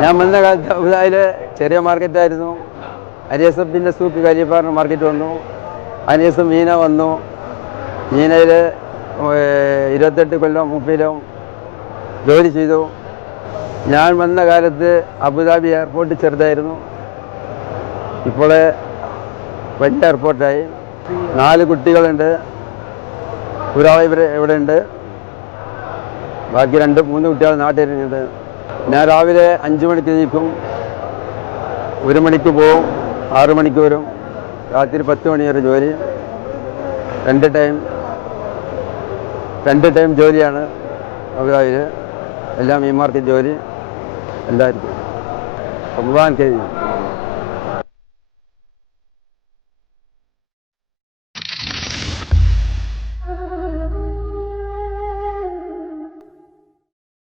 ഞാൻ വന്ന കാലത്ത് അബുദാബിയിൽ ചെറിയ മാർക്കറ്റായിരുന്നു. അതിനുശേഷം പിന്നെ സൂക്ക് ഖലീഫ മാർക്കറ്റ് വന്നു. അതിനുശേഷം മീന വന്നു. മീനയിൽ 28 കൊല്ലം 30 ജോലി ചെയ്തു. ഞാൻ വന്ന കാലത്ത് അബുദാബി എയർപോർട്ട് ചെറുതായിരുന്നു. ഇപ്പോൾ വലിയ എയർപോർട്ടായി. 4 കുട്ടികളുണ്ട്. ഒരാൾ ഇവിടെ ഉണ്ട്. ബാക്കി 2-3 കുട്ടികൾ നാട്ടിലുണ്ട്. ഞാൻ രാവിലെ 5 മണിക്ക് നീക്കും, 1 മണിക്ക് പോവും, 6 മണിക്ക് വരും. രാത്രി 10 മണി വരെ ജോലി. 2 ടൈം ജോലിയാണ് അബുദാബിയിൽ. എല്ലാം ഈ മാർക്കറ്റ് ജോലി എല്ലാവർക്കും. റമദാൻ കഴിഞ്ഞു.